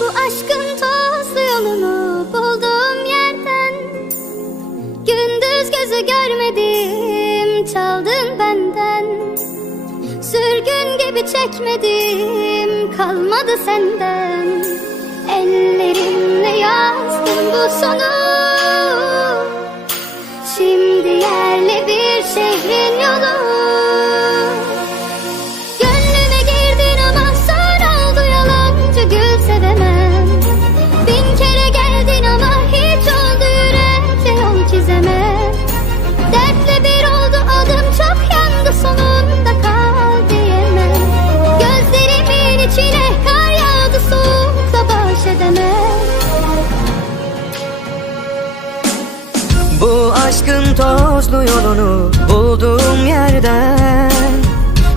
Bu aşkın tozlu yolunu bulduğum yerden Gündüz gözü görmedim çaldın benden. Sürgün gibi çekmedim kalmadı senden. Ellerimle yazdım bu sonu. Şimdi yerle bir şehrin yolu. Bu aşkın tozlu yolunu bulduğum yerden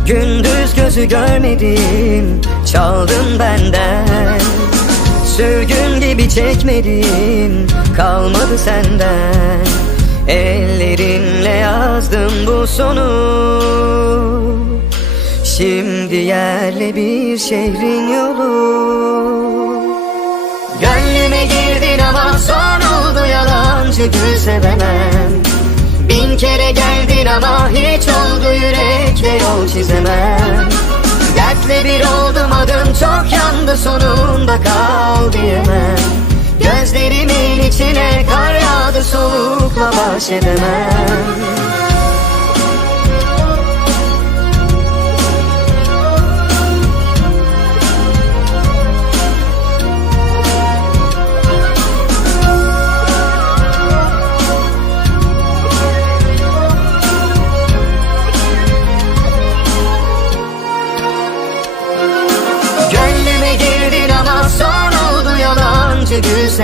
Gündüz gözü görmedim çaldın benden. Sürgün gibi çekmedim kalmadı senden. Ellerinle yazdım bu sonu. Şimdi yerle bir şehrin yolu Girdin ama son oldu yalancı gül sevemem Bin kere geldin ama hiç oldu yürekle yol çizemem. Dertle bir oldum adım çok yandı sonunda kal diyemem. Gözlerimin içine kar yağdı soğukla baş edemem